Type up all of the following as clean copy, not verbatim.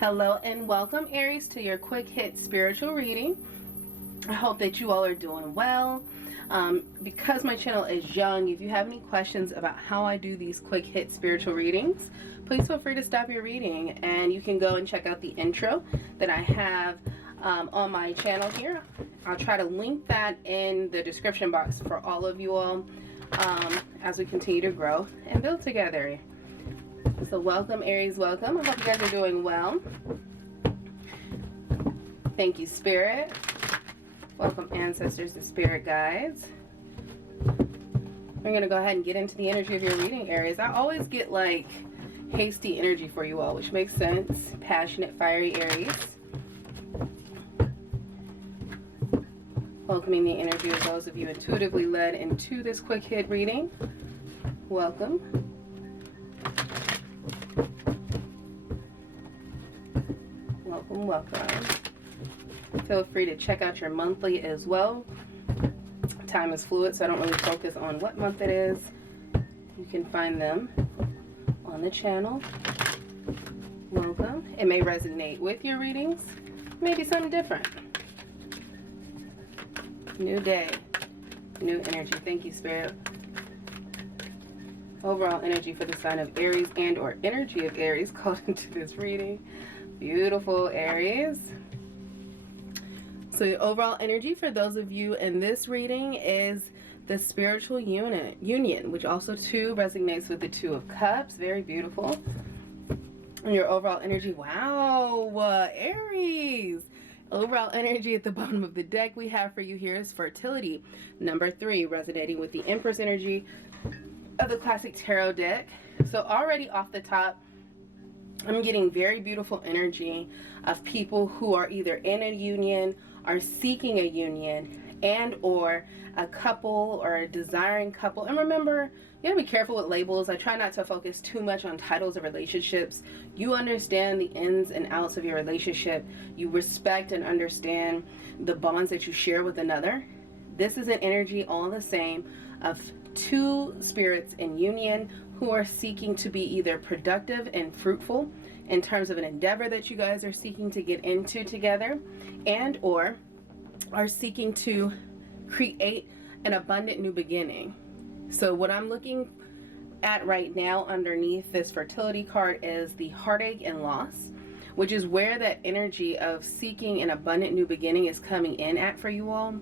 Hello and welcome, Aries, to your quick hit spiritual reading. I hope that you all are doing well. Because my channel is young, if you have any questions about how I do these quick hit spiritual readings, please feel free to stop your reading and you can go and check out the intro that I have on my channel here. I'll try to link that in the description box for all of you all as we continue to grow and build together. So welcome, Aries, welcome. I hope you guys are doing well. Thank you, Spirit. Welcome, ancestors and spirit guides. I'm going to go ahead and get into the energy of your reading, Aries. I always get like hasty energy for you all, which makes sense. Passionate, fiery Aries. Welcoming the energy of those of you intuitively led into this quick hit reading. Welcome. Welcome. Feel free to check out your monthly as well. Time is fluid, so I don't really focus on what month it is. You can find them on the channel. Welcome. It may resonate with your readings, maybe something different. New day, new energy. Thank you, Spirit. Overall energy for the sign of Aries and or energy of Aries called into this reading. Beautiful, Aries. So the overall energy for those of you in this reading is the spiritual union, which also too resonates with the Two of Cups. Very beautiful. And your overall energy, wow, Aries. Overall energy at the bottom of the deck we have for you here is fertility. Number 3, resonating with the Empress energy of the classic tarot deck. So already off the top, I'm getting very beautiful energy of people who are either in a union, are seeking a union, and or a couple or a desiring couple. And remember, you gotta be careful with labels. I try not to focus too much on titles of relationships. You understand the ins and outs of your relationship. You respect and understand the bonds that you share with another. This is an energy all the same of two spirits in union who are seeking to be either productive and fruitful in terms of an endeavor that you guys are seeking to get into together, and or are seeking to create an abundant new beginning. So what I'm looking at right now underneath this fertility card is the heartache and loss, which is where that energy of seeking an abundant new beginning is coming in at for you all.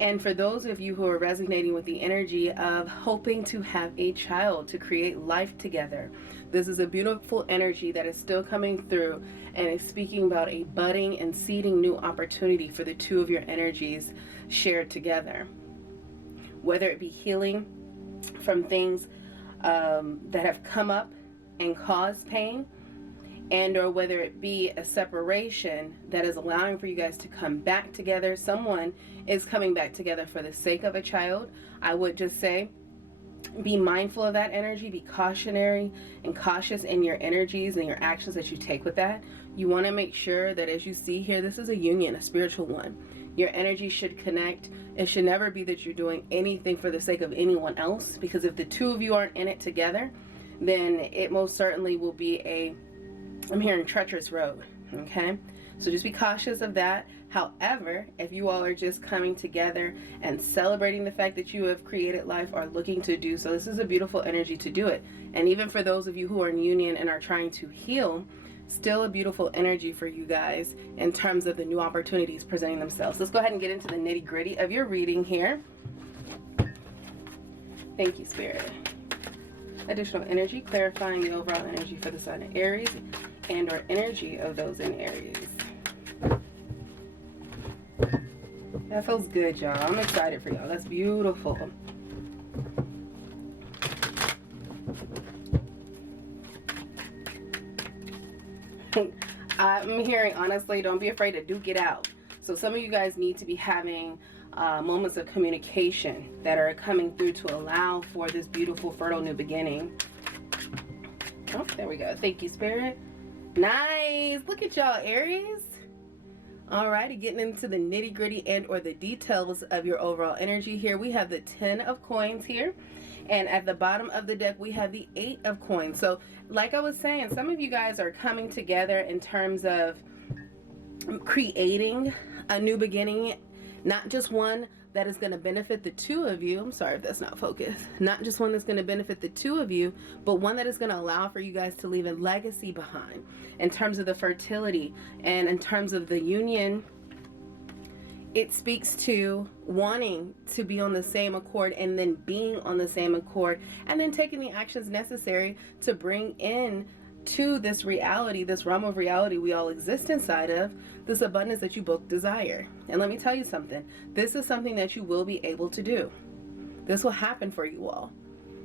And for those of you who are resonating with the energy of hoping to have a child, to create life together, this is a beautiful energy that is still coming through and is speaking about a budding and seeding new opportunity for the two of your energies shared together. Whether it be healing from things that have come up and caused pain, and or whether it be a separation that is allowing for you guys to come back together. Someone is coming back together for the sake of a child. I would just say be mindful of that energy, be cautionary and cautious in your energies and your actions that you take with that. You want to make sure that, as you see here, this is a union, a spiritual one. Your energy should connect. It should never be that you're doing anything for the sake of anyone else, because if the two of you aren't in it together, then it most certainly will be I'm hearing treacherous road. Okay, so just be cautious of that. However, if you all are just coming together and celebrating the fact that you have created life, or looking to do so, this is a beautiful energy to do it. And even for those of you who are in union and are trying to heal, still a beautiful energy for you guys in terms of the new opportunities presenting themselves. Let's go ahead and get into the nitty-gritty of your reading here. Thank you, Spirit. Additional energy, clarifying the overall energy for the sign of Aries and or energy of those in Aries. That feels good, y'all. I'm excited for y'all. That's beautiful. I'm hearing, honestly, don't be afraid to duke it out. So some of you guys need to be having moments of communication that are coming through to allow for this beautiful, fertile new beginning. Oh, there we go. Thank you, Spirit. Nice. Look at y'all, Aries. Alrighty, getting into the nitty gritty and or the details of your overall energy here. We have the 10 of coins here. And at the bottom of the deck, we have the 8 of coins. So like I was saying, some of you guys are coming together in terms of creating a new beginning, not just one that is going to benefit the two of you. I'm sorry if that's not focused. Not just one that's going to benefit the two of you, but one that is going to allow for you guys to leave a legacy behind in terms of the fertility and in terms of the union. It speaks to wanting to be on the same accord and then being on the same accord and then taking the actions necessary to bring in to this reality, this realm of reality we all exist inside of, this abundance that you both desire. And let me tell you something, this is something that you will be able to do. This will happen for you all.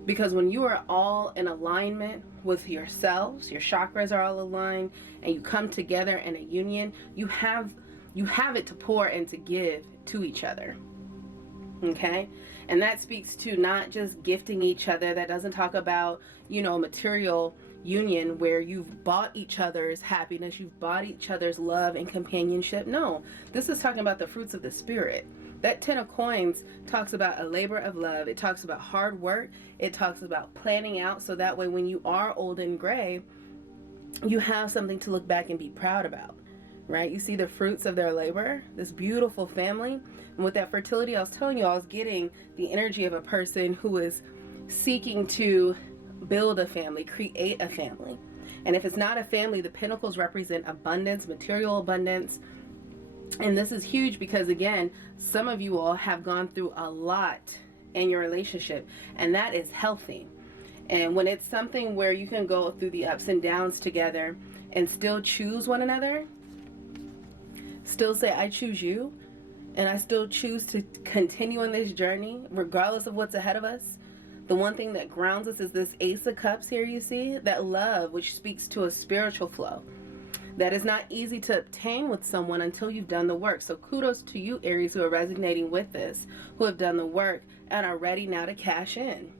Because when you are all in alignment with yourselves, your chakras are all aligned, and you come together in a union, you have it to pour and to give to each other. Okay? And that speaks to not just gifting each other. That doesn't talk about, material union where you've bought each other's happiness, you've bought each other's love and companionship. No, this is talking about the fruits of the spirit. That 10 of coins talks about a labor of love. It talks about hard work. It talks about planning out so that way when you are old and gray, you have something to look back and be proud about, right? You see the fruits of their labor, this beautiful family. And with that fertility, I was telling you, I was getting the energy of a person who is seeking to build a family, create a family. And if it's not a family, the pentacles represent abundance, material abundance. And this is huge because, again, some of you all have gone through a lot in your relationship, and that is healthy. And when it's something where you can go through the ups and downs together and still choose one another, still say, I choose you, and I still choose to continue on this journey, regardless of what's ahead of us. The one thing that grounds us is this Ace of Cups here, you see, that love, which speaks to a spiritual flow. That is not easy to obtain with someone until you've done the work. So kudos to you, Aries, who are resonating with this, who have done the work and are ready now to cash in.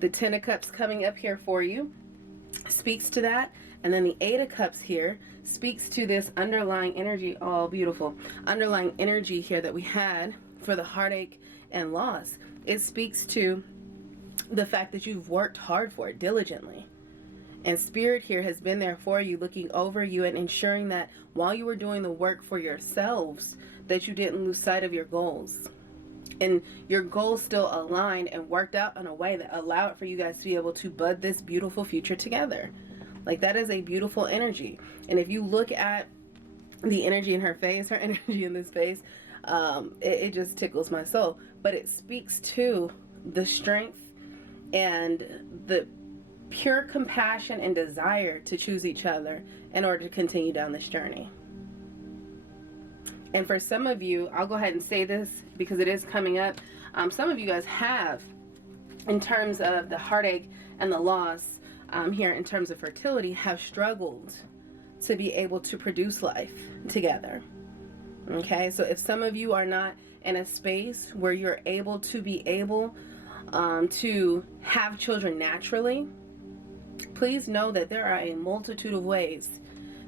The 10 of Cups coming up here for you speaks to that. And then the 8 of Cups here speaks to this underlying energy. Oh, beautiful. Underlying energy here that we had for the heartache and loss. It speaks to the fact that you've worked hard for it diligently. And Spirit here has been there for you, looking over you and ensuring that while you were doing the work for yourselves, that you didn't lose sight of your goals. And your goals still aligned and worked out in a way that allowed for you guys to be able to bud this beautiful future together. Like, that is a beautiful energy. And if you look at the energy in her face, her energy in this face, it just tickles my soul. But it speaks to the strength and the pure compassion and desire to choose each other in order to continue down this journey. And for some of you, I'll go ahead and say this because it is coming up. Some of you guys have, in terms of the heartache and the loss here in terms of fertility, have struggled to be able to produce life together. Okay, so if some of you are not in a space where you're able to to have children naturally, please know that there are a multitude of ways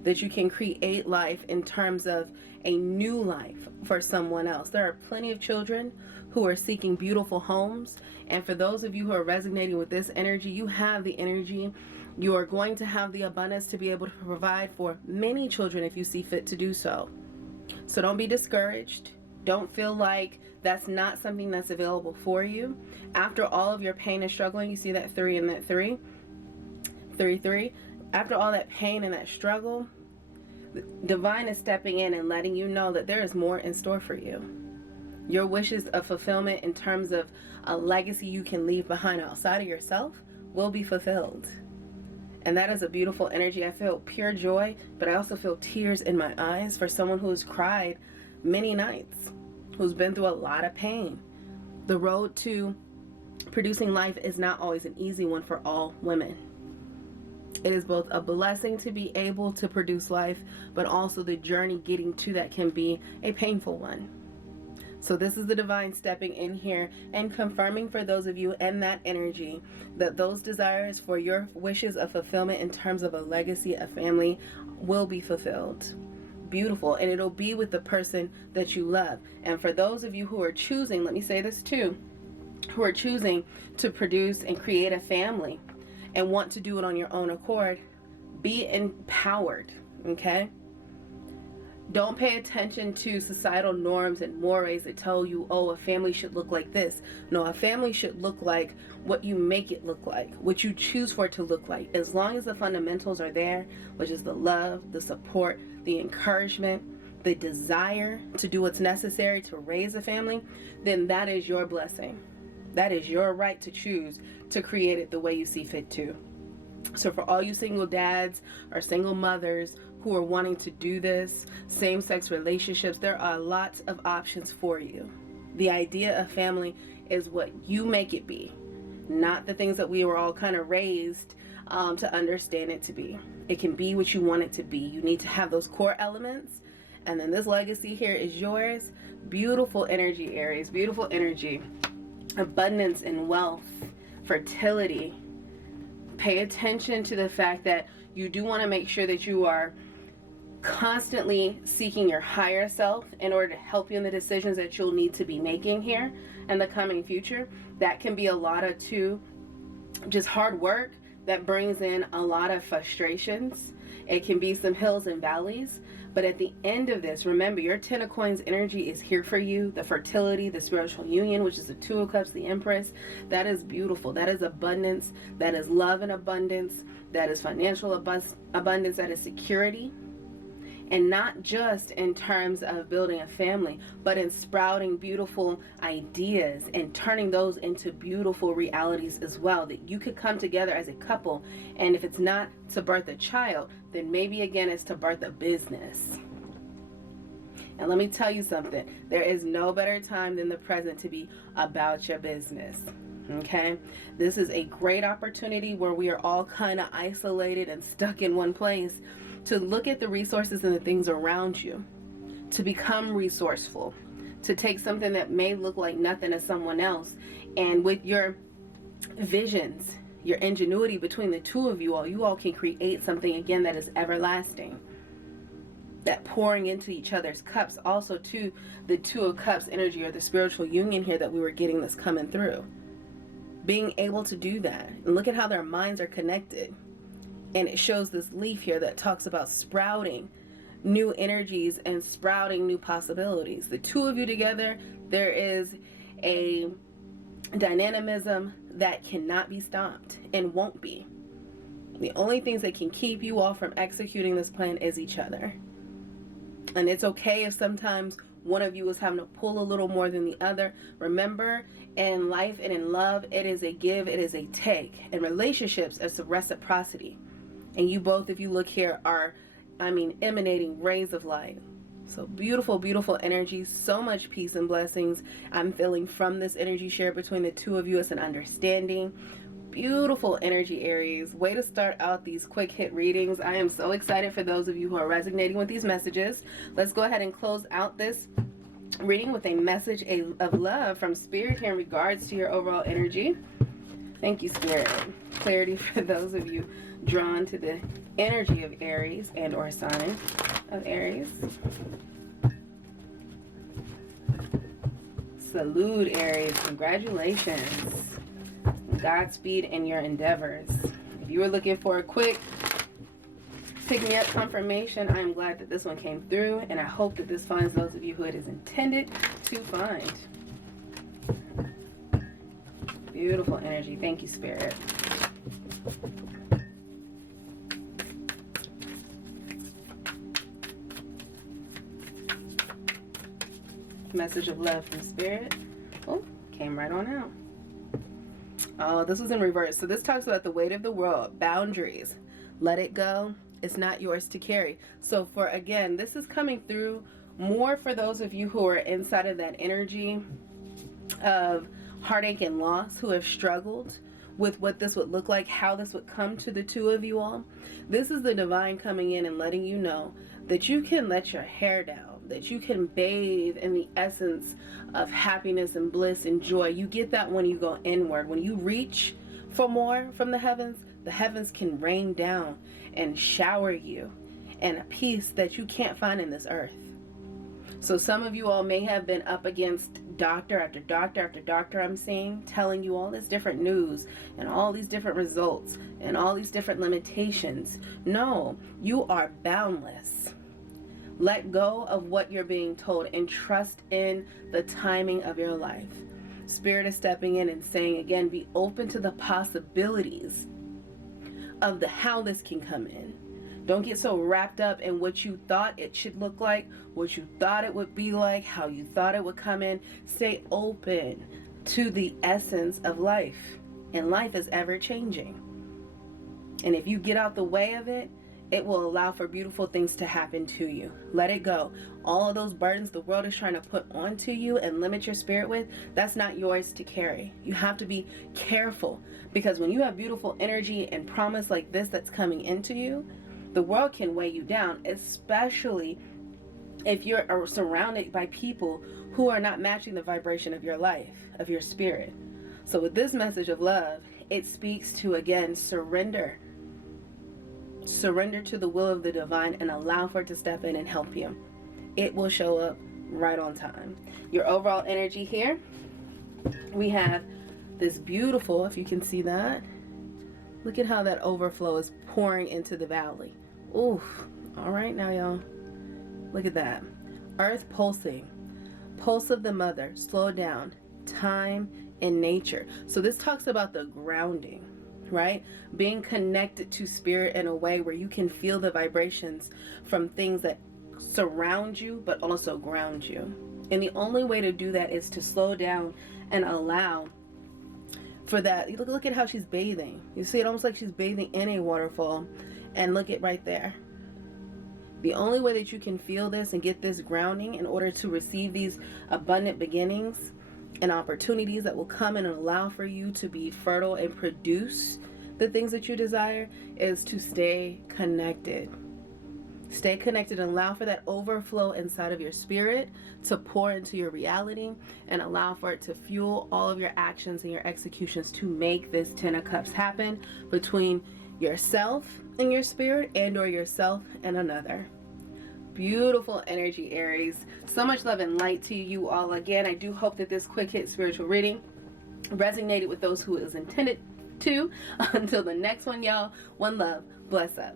that you can create life in terms of a new life for someone else. There are plenty of children who are seeking beautiful homes. And for those of you who are resonating with this energy, you have the energy. You are going to have the abundance to be able to provide for many children if you see fit to do so. So don't be discouraged. Don't feel like that's not something that's available for you. After all of your pain and struggling, you see that 3 and that 3. 3. After all that pain and that struggle, Divine is stepping in and letting you know that there is more in store for you. Your wishes of fulfillment in terms of a legacy you can leave behind outside of yourself will be fulfilled. And that is a beautiful energy. I feel pure joy, but I also feel tears in my eyes for someone who has cried many nights, who's been through a lot of pain. The road to producing life is not always an easy one for all women. It is both a blessing to be able to produce life, but also the journey getting to that can be a painful one. So this is the Divine stepping in here and confirming for those of you in that energy that those desires for your wishes of fulfillment in terms of a legacy, a family, will be fulfilled. beautiful, and it'll be with the person that you love. And for those of you who are choosing, let me say this too, who are choosing to produce and create a family and want to do it on your own accord, be empowered, okay? Don't pay attention to societal norms and mores that tell you, oh, a family should look like this. No, a family should look like what you make it look like, what you choose for it to look like. As long as the fundamentals are there, which is the love, the support, the encouragement, the desire to do what's necessary to raise a family, then that is your blessing. That is your right to choose to create it the way you see fit to. So for all you single dads or single mothers who are wanting to do this, same-sex relationships, there are lots of options for you. The idea of family is what you make it be, not the things that we were all kind of raised to understand it to be. It can be what you want it to be. You need to have those core elements, and then this legacy here is yours. Beautiful energy, Aries, beautiful energy. Abundance and wealth, fertility. Pay attention to the fact that you do want to make sure that you are constantly seeking your higher self in order to help you in the decisions that you'll need to be making here in the coming future. That can be a lot of just hard work that brings in a lot of frustrations. It can be some hills and valleys, but at the end of this, remember, your Ten of Coins energy is here for you. The fertility, the spiritual union, which is the Two of Cups, the Empress, that is beautiful. That is abundance. That is love and abundance. That is financial abundance. That is security. And not just in terms of building a family, but in sprouting beautiful ideas and turning those into beautiful realities as well, that you could come together as a couple. And if it's not to birth a child, then maybe again it's to birth a business. And let me tell you something, there is no better time than the present to be about your business. Okay, this is a great opportunity where we are all kind of isolated and stuck in one place, to look at the resources and the things around you, to become resourceful, to take something that may look like nothing to someone else, and with your visions, your ingenuity between the two of you all can create something again that is everlasting. That pouring into each other's cups, also to the Two of Cups energy, or the spiritual union here that we were getting this coming through. Being able to do that, and look at how their minds are connected. And it shows this leaf here that talks about sprouting new energies and sprouting new possibilities. The two of you together, there is a dynamism that cannot be stopped and won't be. The only things that can keep you all from executing this plan is each other. And it's okay if sometimes one of you is having to pull a little more than the other. Remember, in life and in love, it is a give, it is a take. In relationships, it's a reciprocity. And you both, if you look here, are, emanating rays of light. So beautiful, beautiful energy. So much peace and blessings I'm feeling from this energy share between the two of you. It's an understanding. Beautiful energy, Aries. Way to start out these quick hit readings. I am so excited for those of you who are resonating with these messages. Let's go ahead and close out this reading with a message of love from Spirit here in regards to your overall energy. Thank you, Spirit. Clarity for those of you drawn to the energy of Aries and or sign of Aries. Salute, Aries. Congratulations. Godspeed in your endeavors. If you were looking for a quick pick-me-up confirmation, I am glad that this one came through, and I hope that this finds those of you who it is intended to find. Beautiful energy. Thank you, Spirit. Message of love from Spirit. Oh, came right on out. Oh, this was in reverse. So this talks about the weight of the world, boundaries. Let it go. It's not yours to carry. So for, again, this is coming through more for those of you who are inside of that energy of heartache and loss, who have struggled with what this would look like, how this would come to the two of you all. This is the divine coming in and letting you know that you can let your hair down, that you can bathe in the essence of happiness and bliss and joy. You get that when you go inward. When you reach for more from the heavens can rain down and shower you and a peace that you can't find in this earth. So some of you all may have been up against doctor after doctor after doctor, I'm seeing, telling you all this different news and all these different results and all these different limitations. No, you are boundless. Let go of what you're being told and trust in the timing of your life. Spirit is stepping in and saying again, be open to the possibilities of how this can come in. Don't get so wrapped up in what you thought it should look like, what you thought it would be like, how you thought it would come in. Stay open to the essence of life. And life is ever changing. And if you get out the way of it, it will allow for beautiful things to happen to you. Let it go. All of those burdens the world is trying to put onto you and limit your spirit with, that's not yours to carry. You have to be careful, because when you have beautiful energy and promise like this that's coming into you, the world can weigh you down, especially if you're surrounded by people who are not matching the vibration of your life, of your spirit. So with this message of love, it speaks to, again, surrender. Surrender to the will of the divine and allow for it to step in and help you. It will show up right on time. Your overall energy here, we have this beautiful, if you can see that, look at how that overflow is pouring into the valley. Oof. All right now, y'all. Look at that. Earth pulsing. Pulse of the mother. Slow down. Time and nature. So this talks about the grounding, right? Being connected to spirit in a way where you can feel the vibrations from things that surround you, but also ground you. And the only way to do that is to slow down and allow for that. Look at how she's bathing. You see it almost like she's bathing in a waterfall. And look at right there. The only way that you can feel this and get this grounding in order to receive these abundant beginnings and opportunities that will come in and allow for you to be fertile and produce the things that you desire is to stay connected. Stay connected and allow for that overflow inside of your spirit to pour into your reality and allow for it to fuel all of your actions and your executions to make this 10 of Cups happen between yourself and your spirit, and or yourself and another. Beautiful energy, Aries. So much love and light to you all. Again, I do hope that this quick hit spiritual reading resonated with those who it was intended to. Until the next one, y'all, one love. Bless up.